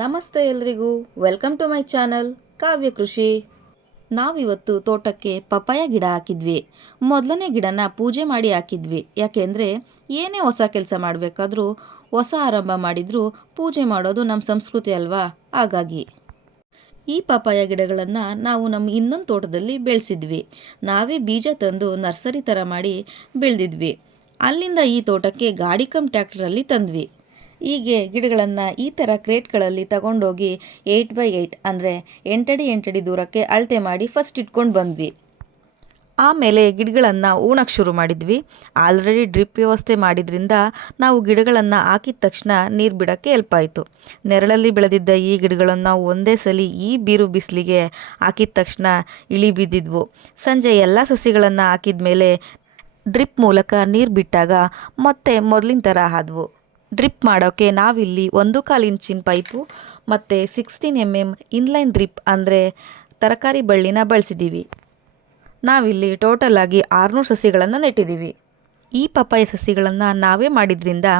ನಮಸ್ತೆ ಎಲ್ರಿಗೂ, welcome to my channel ಕಾವ್ಯ ಕೃಷಿ. ನಾವಿವತ್ತು ತೋಟಕ್ಕೆ ಪಪಾಯ ಗಿಡ ಹಾಕಿದ್ವಿ. ಮೊದಲನೇ ಗಿಡನ ಪೂಜೆ ಮಾಡಿ ಹಾಕಿದ್ವಿ. ಯಾಕೆಂದರೆ ಏನೇ ಹೊಸ ಕೆಲಸ ಮಾಡಬೇಕಾದ್ರೂ, ಹೊಸ ಆರಂಭ ಮಾಡಿದರೂ ಪೂಜೆ ಮಾಡೋದು ನಮ್ಮ ಸಂಸ್ಕೃತಿ ಅಲ್ವಾ. ಹಾಗಾಗಿ ಈ ಪಪಾಯ ಗಿಡಗಳನ್ನು ನಾವು ನಮ್ಮ ಇನ್ನೊಂದು ತೋಟದಲ್ಲಿ ಬೆಳೆಸಿದ್ವಿ. ನಾವೇ ಬೀಜ ತಂದು ನರ್ಸರಿ ಥರ ಮಾಡಿ ಬೆಳೆದಿದ್ವಿ. ಅಲ್ಲಿಂದ ಈ ತೋಟಕ್ಕೆ ಗಾಡಿ ಕಮ್ ಟ್ರ್ಯಾಕ್ಟರಲ್ಲಿ ತಂದ್ವಿ. ಹೀಗೆ ಗಿಡಗಳನ್ನು ಈ ಥರ ಕ್ರೇಟ್ಗಳಲ್ಲಿ ತಗೊಂಡೋಗಿ 8x8 ಅಂದರೆ 8 ಅಡಿ ದೂರಕ್ಕೆ ಅಳತೆ ಮಾಡಿ ಫಸ್ಟ್ ಇಟ್ಕೊಂಡು ಬಂದ್ವಿ. ಆಮೇಲೆ ಗಿಡಗಳನ್ನು ಊಣಕ್ಕೆ ಶುರು ಮಾಡಿದ್ವಿ. ಆಲ್ರೆಡಿ ಡ್ರಿಪ್ ವ್ಯವಸ್ಥೆ ಮಾಡಿದ್ರಿಂದ ನಾವು ಗಿಡಗಳನ್ನು ಹಾಕಿದ ತಕ್ಷಣ ನೀರು ಬಿಡೋಕ್ಕೆ ಹೆಲ್ಪ್ ಆಯಿತು. ನೆರಳಲ್ಲಿ ಬೆಳೆದಿದ್ದ ಈ ಗಿಡಗಳನ್ನು ನಾವು ಒಂದೇ ಸಲ ಈ ಬಿಸಿಲಿಗೆ ಹಾಕಿದ ತಕ್ಷಣ ಇಳಿ ಬಿದ್ದಿದ್ವು. ಸಂಜೆ ಎಲ್ಲ ಸಸಿಗಳನ್ನು ಹಾಕಿದ ಮೇಲೆ ಡ್ರಿಪ್ ಮೂಲಕ ನೀರು ಬಿಟ್ಟಾಗ ಮತ್ತೆ ಮೊದಲಿನ ಥರ ಆದವು. ಡ್ರಿಪ್ ಮಾಡೋಕ್ಕೆ ನಾವಿಲ್ಲಿ 1.25 ಇಂಚಿನ ಪೈಪು ಮತ್ತು 16 mm ಇನ್ಲೈನ್ ಡ್ರಿಪ್ ಅಂದರೆ ತರಕಾರಿ ಬಳ್ಳಿನ ಬಳಸಿದ್ದೀವಿ. ನಾವಿಲ್ಲಿ ಟೋಟಲ್ ಆಗಿ 600 ಸಸಿಗಳನ್ನು ನೆಟ್ಟಿದ್ದೀವಿ. ಈ ಪಪ್ಪಾಯ ಸಸಿಗಳನ್ನು ನಾವೇ ಮಾಡಿದ್ರಿಂದ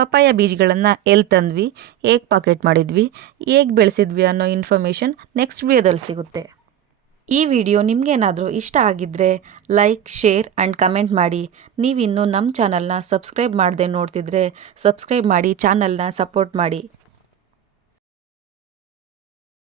ಪಪ್ಪಾಯ ಬೀಜಗಳನ್ನು ಎಲ್ಲಿ ತಂದ್ವಿ, ಹೇಗೆ ಪಾಕೆಟ್ ಮಾಡಿದ್ವಿ, ಹೇಗೆ ಬೆಳೆಸಿದ್ವಿ ಅನ್ನೋ ಇನ್ಫಾರ್ಮೇಷನ್ ನೆಕ್ಸ್ಟ್ ವಿಡಿಯೋದಲ್ಲಿ ಸಿಗುತ್ತೆ. ಈ ವಿಡಿಯೋ ನಿಮಗೇನಾದರೂ ಇಷ್ಟ ಆಗಿದ್ದರೆ ಲೈಕ್, ಶೇರ್ ಆ್ಯಂಡ್ ಕಮೆಂಟ್ ಮಾಡಿ. ನೀವಿನ್ನೂ ನಮ್ಮ ಚಾನಲ್ನ ಸಬ್ಸ್ಕ್ರೈಬ್ ಮಾಡದೆ ನೋಡ್ತಿದ್ರೆ ಸಬ್ಸ್ಕ್ರೈಬ್ ಮಾಡಿ, ಚಾನಲ್ನ ಸಪೋರ್ಟ್ ಮಾಡಿ.